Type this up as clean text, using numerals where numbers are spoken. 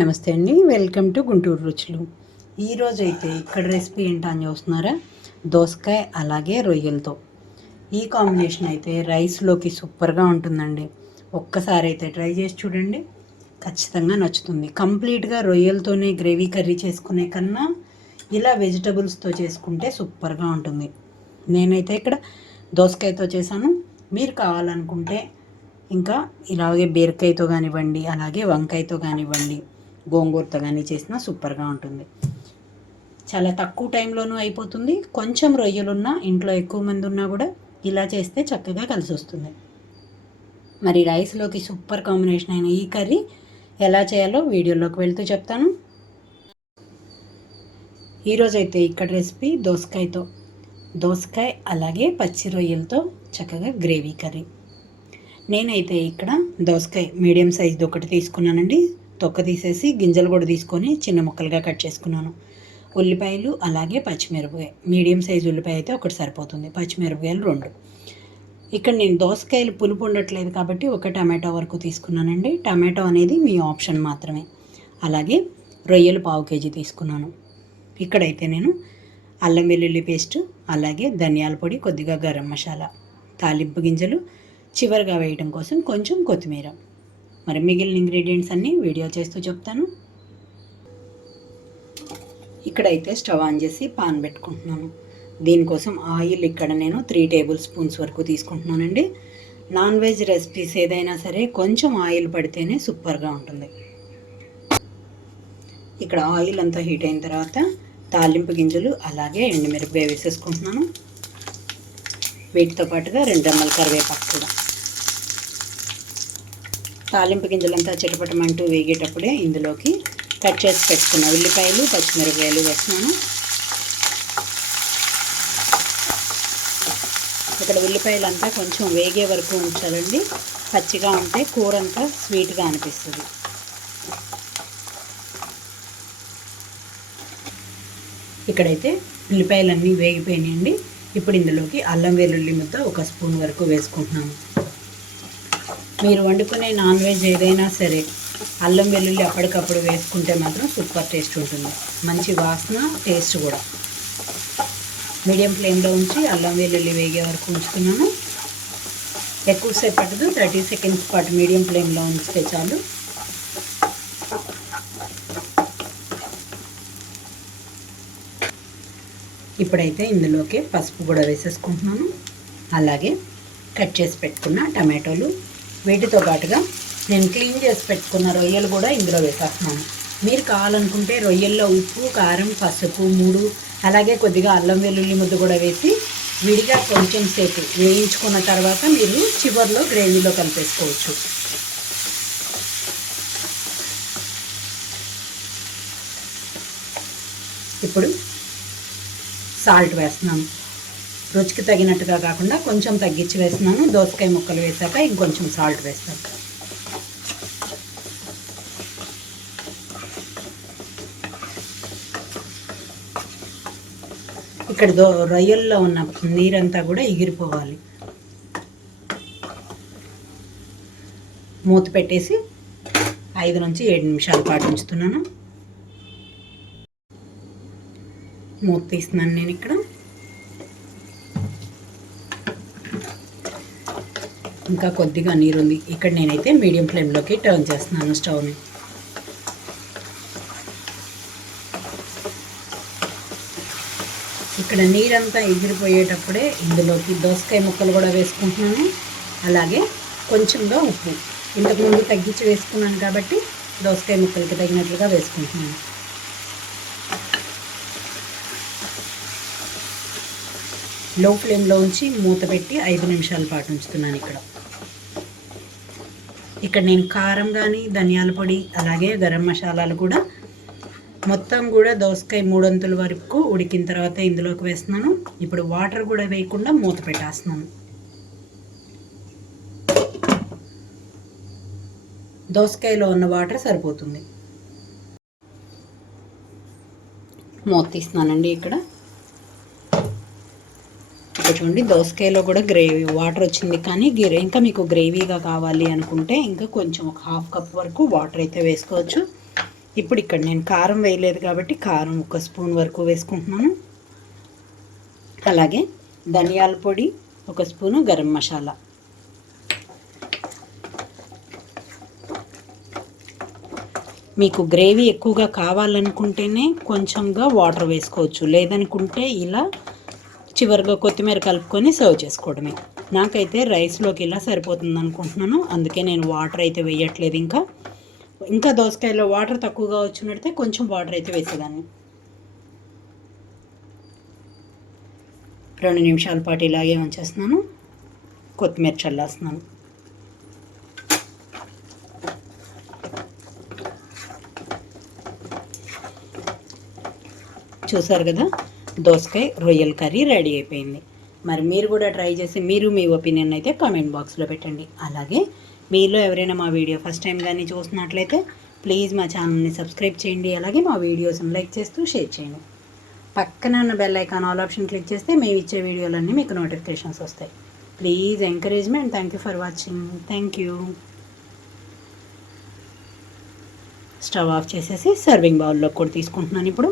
నమస్తే అండి, welcome to Guntur రుచులు. ఈరోజు అయితే ఇక్కడ రెసిపీ ఏంటో అని చూస్తున్నారా, దోసకాయ అలాగే రొయ్యలతో. ఈ కాంబినేషన్ అయితే రైస్లోకి సూపర్గా ఉంటుందండి. ఒక్కసారి అయితే ట్రై చేసి చూడండి, ఖచ్చితంగా నచ్చుతుంది. కంప్లీట్గా రొయ్యలతోనే గ్రేవీ కర్రీ చేసుకునే కన్నా ఇలా వెజిటబుల్స్తో చేసుకుంటే సూపర్గా ఉంటుంది. నేనైతే ఇక్కడ దోసకాయతో చేశాను. మీరు కావాలనుకుంటే ఇంకా ఇలాగే బీరకాయతో కానివ్వండి, అలాగే వంకాయతో కానివ్వండి, గోంగూరతో కానీ చేసినా సూపర్గా ఉంటుంది. చాలా తక్కువ టైంలోనూ అయిపోతుంది. కొంచెం రొయ్యలున్నా, ఇంట్లో ఎక్కువ మంది ఉన్నా కూడా ఇలా చేస్తే చక్కగా కలిసి వస్తుంది. మరి రైస్లోకి సూపర్ కాంబినేషన్ అయిన ఈ కర్రీ ఎలా చేయాలో వీడియోలోకి వెళ్తూ చెప్తాను. ఈరోజైతే ఇక్కడ రెసిపీ దోసకాయతో, దోసకాయ అలాగే పచ్చి రొయ్యలతో చక్కగా గ్రేవీ కర్రీ. నేనైతే ఇక్కడ దోసకాయ మీడియం సైజ్ది ఒకటి తీసుకున్నానండి. తొక్క తీసేసి గింజలు కూడా తీసుకొని చిన్న ముక్కలుగా కట్ చేసుకున్నాను. ఉల్లిపాయలు అలాగే పచ్చిమిరపకాయ, మీడియం సైజు ఉల్లిపాయ అయితే ఒకటి సరిపోతుంది, పచ్చిమిరపకాయలు 2. ఇక్కడ నేను దోసకాయలు పులుపు ఉండట్లేదు కాబట్టి ఒక టమాటో వరకు తీసుకున్నానండి. టమాటో అనేది మీ ఆప్షన్ మాత్రమే. అలాగే రొయ్యలు 1/2 kg తీసుకున్నాను. ఇక్కడైతే నేను అల్లం వెల్లుల్లి పేస్టు, అలాగే ధనియాల పొడి, కొద్దిగా గరం మసాలా, తాలింపు గింజలు చివరిగా వేయడం కోసం కొంచెం కొత్తిమీర. మరి మిగిలిన ఇంగ్రీడియంట్స్ అన్నీ వీడియో చేస్తూ చెప్తాను. ఇక్కడైతే స్టవ్ ఆన్ చేసి పాన్ పెట్టుకుంటున్నాను. దీనికోసం ఆయిల్ ఇక్కడ నేను 3 టేబుల్ స్పూన్స్ వరకు తీసుకుంటున్నానండి. నాన్ వెజ్ రెసిపీస్ ఏదైనా సరే కొంచెం ఆయిల్ పడితేనే సూపర్గా ఉంటుంది. ఇక్కడ ఆయిల్ అంతా హీట్ అయిన తర్వాత తాలింపు గింజలు అలాగే ఎండుమిరపకాయ వేసేసుకుంటున్నాను. వీటితో పాటుగా 2 రెమ్మల కరివేపాకు కూడా. తాలింపు గింజలంతా చిటపటమంటూ వేగేటప్పుడే ఇందులోకి కట్ చేసి పెట్టుకున్న ఉల్లిపాయలు, పచ్చిమిరపకాయలు వేస్తున్నాను. ఇక్కడ ఉల్లిపాయలంతా కొంచెం వేగే వరకు ఉంచాలండి. పచ్చిగా ఉంటే కూర అంతా స్వీట్గా అనిపిస్తుంది. ఇక్కడైతే ఉల్లిపాయలన్నీ వేగిపోయినాయండి. ఇప్పుడు ఇందులోకి అల్లం వెల్లుల్లి ముద్ద 1 స్పూన్ వరకు వేసుకుంటున్నాను. మీరు వండుకునే నాన్ వెజ్ ఏదైనా సరే అల్లం వెల్లుల్లి అప్పటికప్పుడు వేసుకుంటే మాత్రం సూపర్ టేస్ట్ ఉంటుంది. మంచి వాసన, టేస్ట్ కూడా. మీడియం ఫ్లేమ్లో ఉంచి అల్లం వెల్లుల్లి వేగే వరకు ఉంచుతున్నాను. ఎక్కువసేపు పట్టదు, 30 సెకండ్స్ పాటు మీడియం ఫ్లేమ్లో ఉంచితే చాలు. ఇప్పుడైతే ఇందులోకి పసుపు కూడా వేసేసుకుంటున్నాను. అలాగే కట్ చేసి పెట్టుకున్న టమాటోలు, వీటితో పాటుగా నేను క్లీన్ చేసి పెట్టుకున్న రొయ్యలు కూడా ఇందులో వేసేస్తున్నాను. మీరు కావాలనుకుంటే రొయ్యల్లో ఉప్పు, కారం, పసుపు 3, అలాగే కొద్దిగా అల్లం వెల్లుల్లి ముద్ద కూడా వేసి విడిగా కొంచెం సేపు వేయించుకున్న తర్వాత మీరు చివర్లో గ్రేవీలో కలిపేసుకోవచ్చు. ఇప్పుడు సాల్ట్ వేస్తున్నాను. రుచికి తగినట్టుగా కాకుండా కొంచెం తగ్గించి వేస్తున్నాను. దోసకాయ ముక్కలు వేసాక ఇంకొంచెం సాల్ట్ వేస్తాను. ఇక్కడ రొయ్యల్లో ఉన్న నీరంతా కూడా ఎగిరిపోవాలి. మూత పెట్టేసి 5 నుంచి 7 నిమిషాల పాటు ఉంచుతున్నాను. మూత తీస్తున్నాను నేను ఇక్కడ. ఇంకా కొద్దిగా నీరు ఉంది. ఇక్కడ నేనైతే మీడియం ఫ్లేమ్లోకి టర్న్ చేస్తున్నాను స్టవ్ని. ఇక్కడ నీరంతా ఎగిరిపోయేటప్పుడే ఇందులోకి దోసకాయ ముక్కలు కూడా వేసుకుంటున్నాను. అలాగే కొంచెంగా ఉప్పు, ఇంతకుముందు తగ్గించి వేసుకున్నాను కాబట్టి దోసకాయ ముక్కలకి తగినట్లుగా వేసుకుంటున్నాను. లో ఫ్లేమ్లో ఉంచి మూత పెట్టి 5 నిమిషాల పాటు ఉంచుతున్నాను. ఇక్కడ నేను కారం కానీ, ధనియాల పొడి, అలాగే గరం మసాలాలు కూడా మొత్తం కూడా దోసకాయ 3 వంతుల వరకు ఉడికిన తర్వాత ఇందులోకి వేస్తున్నాను. ఇప్పుడు వాటర్ కూడా వేయకుండా మూత పెట్టేస్తున్నాను. దోసకాయలో ఉన్న వాటర్ సరిపోతుంది. మూత తీస్తున్నానండి ఇక్కడ. చూడండి, దోసకాయలో కూడా గ్రేవీ వాటర్ వచ్చింది. కానీ ఇంకా మీకు గ్రేవీగా కావాలి అనుకుంటే ఇంకా కొంచెం 1/2 కప్ వరకు వాటర్ అయితే వేసుకోవచ్చు. ఇప్పుడు ఇక్కడ నేను కారం వేయలేదు కాబట్టి కారం 1 స్పూన్ వరకు వేసుకుంటున్నాను. అలాగే ధనియాల పొడి 1 స్పూను, గరం మసాలా. మీకు గ్రేవీ ఎక్కువగా కావాలనుకుంటేనే కొంచెంగా వాటర్ వేసుకోవచ్చు, లేదనుకుంటే ఇలా చివరిగా కొత్తిమీర కలుపుకొని సర్వ్ చేసుకోవడమే. నాకైతే రైస్లోకి ఇలా సరిపోతుంది అనుకుంటున్నాను, అందుకే నేను వాటర్ అయితే వేయట్లేదు. ఇంకా దోసకాయలో వాటర్ తక్కువగా వచ్చినట్టే కొంచెం వాటర్ అయితే వేసేదాన్ని. 2 నిమిషాల పాటు ఇలాగే ఉంచేస్తున్నాను. కొత్తిమీర చల్లేస్తున్నాను. చూసారు కదా, దోసకాయ రొయ్యల కర్రీ రెడీ అయిపోయింది. మరి మీరు కూడా ట్రై చేసి మీరు మీ ఒపీనియన్ అయితే కామెంట్ బాక్స్లో పెట్టండి. అలాగే మీలో ఎవరైనా మా వీడియో ఫస్ట్ టైం కానీ చూస్తున్నట్లయితే ప్లీజ్ మా ఛానల్ని సబ్స్క్రైబ్ చేయండి. అలాగే మా వీడియోస్ని లైక్ చేస్తూ షేర్ చేయండి. పక్కన ఉన్న bell icon all option click చేస్తే మేము ఇచ్చే వీడియోలన్నీ మీకు నోటిఫికేషన్స్ వస్తాయి. Please encouragement. Thank you for watching. Thank you. Stove off చేసేసి సర్వింగ్ బౌల్లో కూడా తీసుకుంటున్నాను ఇప్పుడు.